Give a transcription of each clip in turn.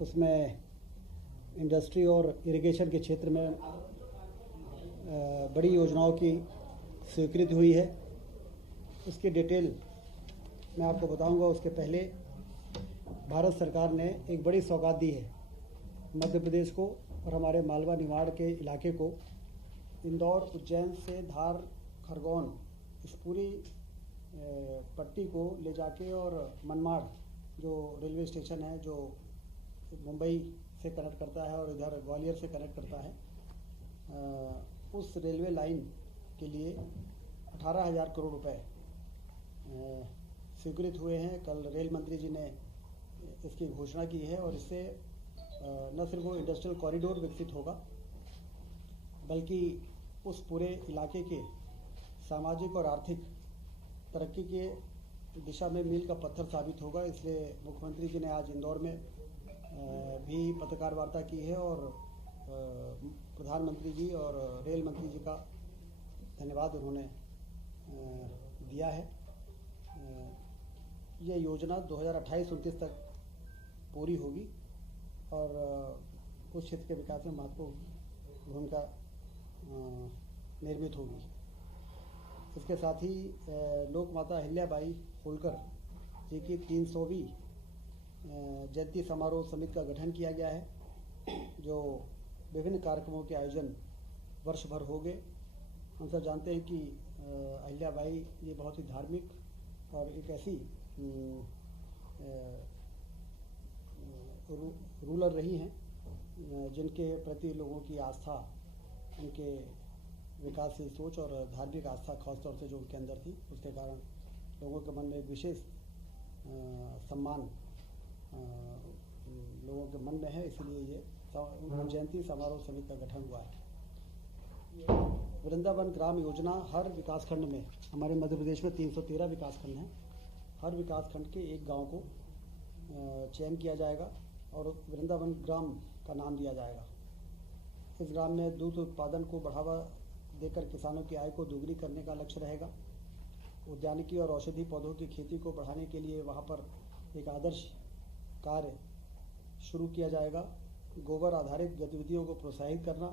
उसमें इंडस्ट्री और इरिगेशन के क्षेत्र में बड़ी योजनाओं की स्वीकृति हुई है। उसकी डिटेल मैं आपको बताऊंगा। उसके पहले भारत सरकार ने एक बड़ी सौगात दी है मध्य प्रदेश को और हमारे मालवा निमाड़ के इलाके को। इंदौर, उज्जैन से धार, खरगोन, इस पूरी पट्टी को ले जाके और मनमाड़ जो रेलवे स्टेशन है जो मुंबई से कनेक्ट करता है और इधर ग्वालियर से कनेक्ट करता है, उस रेलवे लाइन के लिए 18,000 करोड़ रुपए स्वीकृत हुए हैं। कल रेल मंत्री जी ने इसकी घोषणा की है और इससे न सिर्फ वो इंडस्ट्रियल कॉरिडोर विकसित होगा बल्कि उस पूरे इलाके के सामाजिक और आर्थिक तरक्की के दिशा में मील का पत्थर साबित होगा। इसलिए मुख्यमंत्री जी ने आज इंदौर में भी पत्रकार वार्ता की है और प्रधानमंत्री जी और रेल मंत्री जी का धन्यवाद उन्होंने दिया है। ये योजना 2028-29 तक पूरी होगी और उस क्षेत्र के विकास में महत्वपूर्ण भूमिका निर्मित होगी। इसके साथ ही लोक माता अहिल्याबाई होलकर जी की 300वीं जयंती समारोह समिति का गठन किया गया है जो विभिन्न कार्यक्रमों के आयोजन वर्ष भर हो गए। हम सब जानते हैं कि अहिल्याबाई ये बहुत ही धार्मिक और एक ऐसी रूलर रही हैं जिनके प्रति लोगों की आस्था, उनके विकासशील सोच और धार्मिक आस्था खासतौर से जो उनके अंदर थी, उसके कारण लोगों के मन में एक विशेष सम्मान लोगों के मन में है। इसलिए ये जयंती समारोह समिति का गठन हुआ है। वृंदावन ग्राम योजना हर विकासखंड में, हमारे मध्य प्रदेश में 313 विकासखंड हैं, हर विकासखंड के एक गांव को चयन किया जाएगा और वृंदावन ग्राम का नाम दिया जाएगा। इस ग्राम में दूध उत्पादन को बढ़ावा देकर किसानों की आय को दोगुनी करने का लक्ष्य रहेगा। उद्यानिकी और औषधि पौधों की खेती को बढ़ाने के लिए वहाँ पर एक आदर्श कार्य शुरू किया जाएगा। गोबर आधारित गतिविधियों को प्रोत्साहित करना,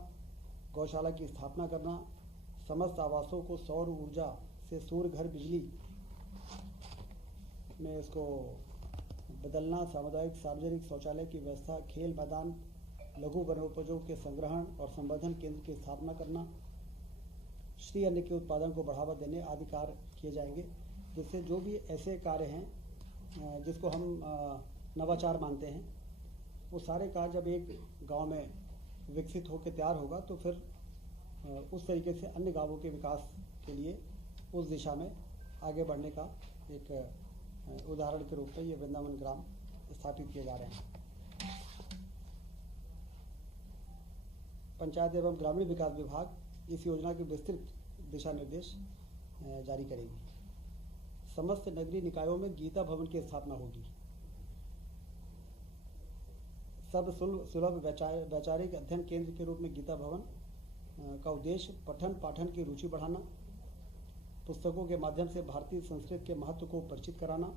गौशाला की स्थापना करना, समस्त आवासों को सौर ऊर्जा से सूर्य घर बिजली में इसको बदलना, सामुदायिक सार्वजनिक शौचालय की व्यवस्था, खेल मैदान, लघु वनोपजों के संग्रहण और संवर्धन केंद्र की स्थापना करना, श्री अन्न के उत्पादन को बढ़ावा देने आदि कार्य किए जाएंगे। जिससे जो भी ऐसे कार्य हैं जिसको हम नवाचार मानते हैं, वो सारे कार्य जब एक गांव में विकसित होकर तैयार होगा तो फिर उस तरीके से अन्य गांवों के विकास के लिए उस दिशा में आगे बढ़ने का एक उदाहरण के रूप में ये वृंदावन ग्राम स्थापित किए जा रहे हैं। पंचायत एवं ग्रामीण विकास विभाग इस योजना के विस्तृत दिशा निर्देश जारी करेगी। समस्त नगरीय निकायों में गीता भवन की स्थापना होगी। सर्वसुलभ वैचारिक अध्ययन केंद्र के रूप में गीता भवन का उद्देश्य पठन पाठन की रुचि बढ़ाना, पुस्तकों के माध्यम से भारतीय संस्कृति के महत्व को परिचित कराना,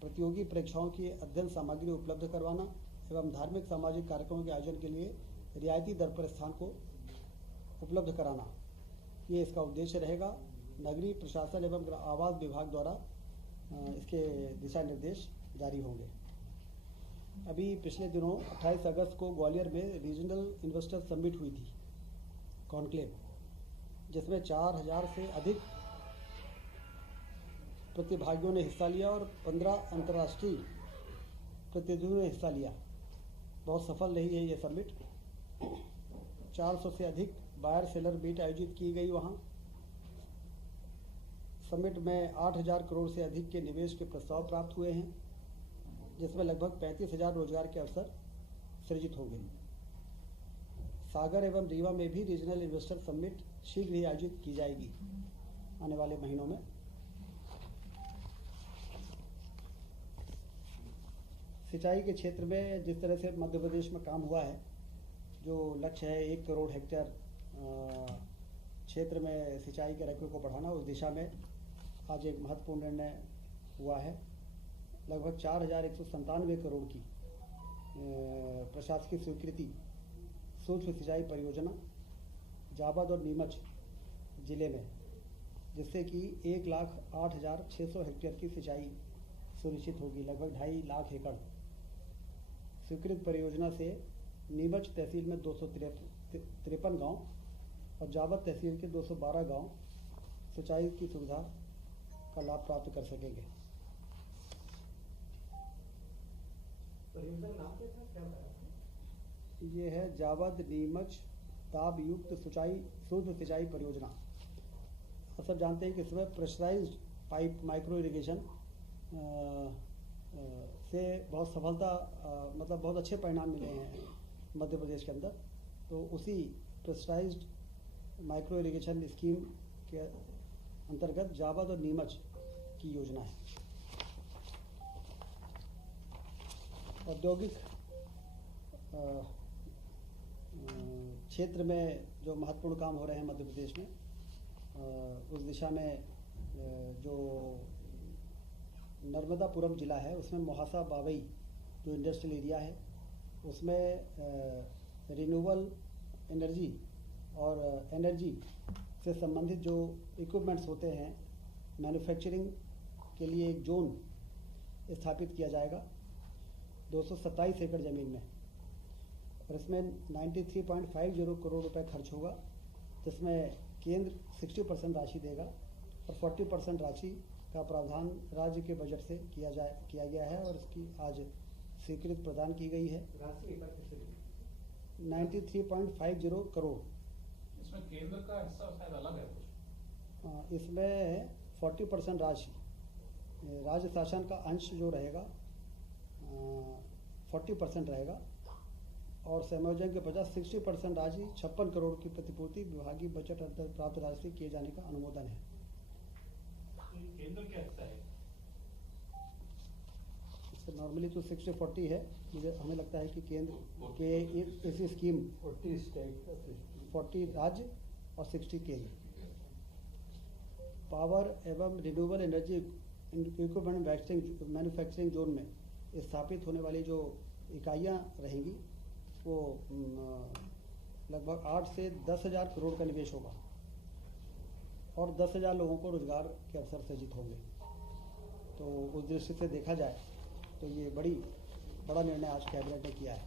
प्रतियोगी परीक्षाओं की अध्ययन सामग्री उपलब्ध करवाना एवं धार्मिक सामाजिक कार्यक्रमों के आयोजन के लिए रियायती दर पर स्थान को उपलब्ध कराना, ये इसका उद्देश्य रहेगा। नगरीय प्रशासन एवं आवास विभाग द्वारा इसके दिशा निर्देश जारी होंगे। अभी पिछले दिनों 28 अगस्त को ग्वालियर में रीजनल इन्वेस्टर समिट हुई थी, कॉन्क्लेव, जिसमें 4,000 से अधिक प्रतिभागियों ने हिस्सा लिया और 15 अंतर्राष्ट्रीय प्रतिनिधियों ने हिस्सा लिया। बहुत सफल रही है ये समिट। 400 से अधिक बायर सेलर मीट आयोजित की गई। वहाँ समिट में 8,000 करोड़ से अधिक के निवेश के प्रस्ताव प्राप्त हुए हैं, जिसमें लगभग 35,000 रोजगार के अवसर सृजित होंगे। सागर एवं रीवा में भी रीजनल इन्वेस्टर समिट शीघ्र ही आयोजित की जाएगी आने वाले महीनों में। सिंचाई के क्षेत्र में जिस तरह से मध्य प्रदेश में काम हुआ है, जो लक्ष्य है 1 करोड़ हेक्टेयर क्षेत्र में सिंचाई के रकबे को बढ़ाना, उस दिशा में आज एक महत्वपूर्ण निर्णय हुआ है। लगभग 4,197 करोड़ की प्रशासकीय स्वीकृति सूक्ष्म सिंचाई परियोजना जावद और नीमच जिले में, जिससे कि 1,08,600 हेक्टेयर की सिंचाई सुनिश्चित होगी, लगभग 2.5 लाख एकड़। स्वीकृत परियोजना से नीमच तहसील में 253 गांव और जावद तहसील के 212 गांव सिंचाई की सुविधा का लाभ प्राप्त कर सकेंगे। परियोजना नाम क्या था, क्या बताया? ये है जावद नीमच ताप युक्त सूक्ष्म सिंचाई परियोजना। आप सब जानते हैं कि इसमें प्रेशराइज्ड पाइप माइक्रो इरिगेशन से बहुत सफलता मतलब बहुत अच्छे परिणाम मिले हैं मध्य प्रदेश के अंदर। तो उसी प्रेशराइज्ड माइक्रो इरिगेशन स्कीम के अंतर्गत जावद और नीमच की योजना है। औद्योगिक क्षेत्र में जो महत्वपूर्ण काम हो रहे हैं मध्य प्रदेश में, उस दिशा में जो नर्मदापुरम जिला है उसमें मोहासा बावई जो इंडस्ट्रियल एरिया है उसमें रिन्यूएबल एनर्जी और एनर्जी से संबंधित जो इक्विपमेंट्स होते हैं मैन्युफैक्चरिंग के लिए एक जोन स्थापित किया जाएगा 227 एकड़ ज़मीन में, और इसमें 93.50 करोड़ रुपए खर्च होगा, जिसमें केंद्र 60% राशि देगा और 40% राशि का प्रावधान राज्य के बजट से किया गया है और इसकी आज स्वीकृति प्रदान की गई है। राशि एक बार फिर से लिखिए। 93.50 करोड़। इसमें केंद्र का हिस्सा शायद अलग है कुछ। इसमें 40% राशि राज्य शासन का अंश जो रहेगा 40% रहेगा और संयोजन के बजाय 60% राशि 56 करोड़ की प्रतिपूर्ति विभागीय बजट अंतर प्राप्त राशि से किए जाने का अनुमोदन है। केंद्र क्या हिस्सा है? नॉर्मली तो 60-40 है, मुझे हमें लगता है कि केंद्र के इसी स्कीम 40 स्टेट 40 राज्य और 60 केंद्र। पावर एवं renewable energy equipment manufacturing zone में स्थापित होने वाली जो इकाइयाँ रहेंगी वो लगभग 8 से 10,000 करोड़ का निवेश होगा और 10,000 लोगों को रोजगार के अवसर सृजित होंगे। तो उस दृष्टि से देखा जाए तो ये बड़ा निर्णय आज कैबिनेट ने किया है।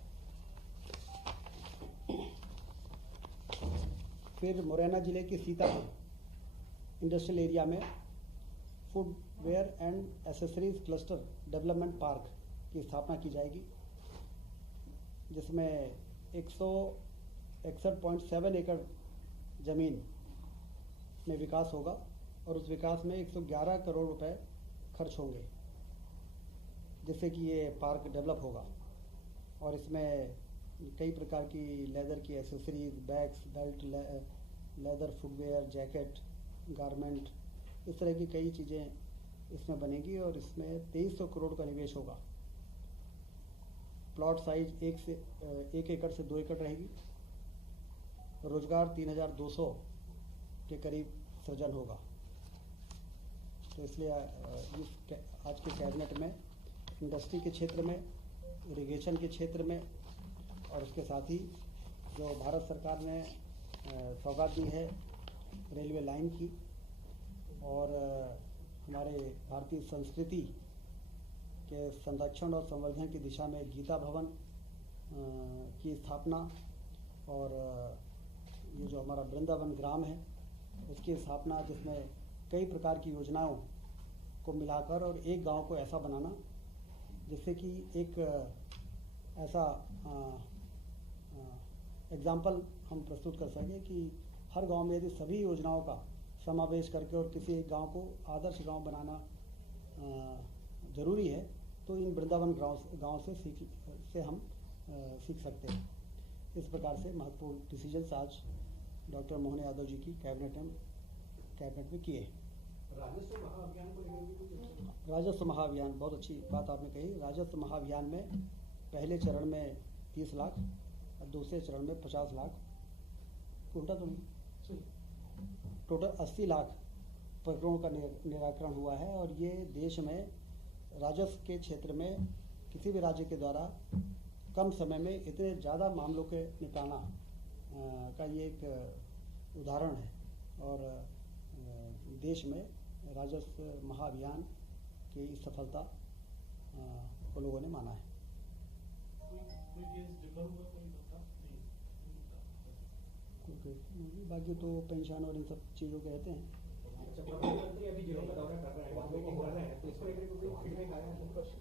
फिर मुरैना जिले के सीतापुर इंडस्ट्रियल एरिया में footwear and accessories cluster development park की स्थापना की जाएगी, जिसमें 161.7 एकड़ जमीन में विकास होगा और उस विकास में 111 करोड़ रुपए खर्च होंगे, जिससे कि ये पार्क डेवलप होगा। और इसमें कई प्रकार की लेदर की accessories, bags, belt, leather footwear, jacket, garment, इस तरह की कई चीज़ें इसमें बनेगी और इसमें 2300 करोड़ का निवेश होगा। प्लॉट साइज 1 एकड़ से 2 एकड़ रहेगी। रोजगार 3200 के करीब सृजन होगा। तो इसलिए आज के कैबिनेट में इंडस्ट्री के क्षेत्र में, इरिगेशन के क्षेत्र में और उसके साथ ही जो भारत सरकार ने सौगात दी है रेलवे लाइन की और हमारे भारतीय संस्कृति के संरक्षण और संवर्धन की दिशा में गीता भवन की स्थापना और ये जो हमारा वृंदावन ग्राम है उसकी स्थापना, जिसमें कई प्रकार की योजनाओं को मिलाकर और एक गांव को ऐसा बनाना जिससे कि एक ऐसा एग्जाम्पल हम प्रस्तुत कर सकें कि हर गांव में यदि सभी योजनाओं का समावेश करके और किसी एक गांव को आदर्श गांव बनाना जरूरी है, तो इन वृंदावन गांव से हम सीख सकते हैं। इस प्रकार से महत्वपूर्ण डिसीजंस आज डॉक्टर मोहन यादव जी की कैबिनेट में किए। राजस्व महाअभियान को लेकर राजस्व महाअभियान, बहुत अच्छी बात आपने कही। राजस्व महाअभियान में पहले चरण में 30 लाख और दूसरे चरण में 50 लाख, टोटल 80 लाख प्रकरणों का निराकरण हुआ है और ये देश में राजस्व के क्षेत्र में किसी भी राज्य के द्वारा कम समय में इतने ज़्यादा मामलों के निपटाना का ये एक उदाहरण है। और देश में राजस्व महाअभियान की इस सफलता को लोगों ने माना है। कोई केस डिफर हुआ कोई बता नहीं। बाकी तो पेंशन और इन सब चीज़ों के रहते हैं। अच्छा, प्रधानमंत्री अभी जिलों का दौरा कर रहे हैं, वादों को कर रहे हैं, तो इसको लेकर कोई फीडबैक आया है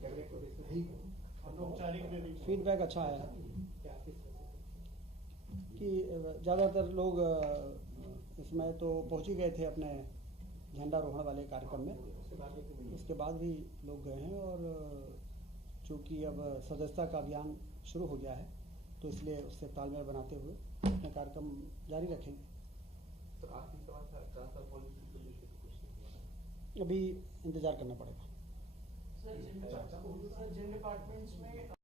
कैबिनेट को इसमें? अनौपचारिक में भी फीडबैक अच्छा आया है क्या किस तरह से? कि ज़्यादातर लोग इसमें तो पहुंच ही गए थे अपने झंडारोहण वाले कार्यक्रम में। उसके बाद भी लोग गए हैं और चूँकि अब सदस्यता का अभियान शुरू हो गया है तो इसलिए उससे तालमेल बनाते हुए अपने कार्यक्रम जारी रखेंगे। सर आखिरी सवाल था, ट्रांसफर पॉलिसी को लेकर कुछ अभी इंतज़ार करना पड़ेगा। सर जिन डिपार्टमेंट्स में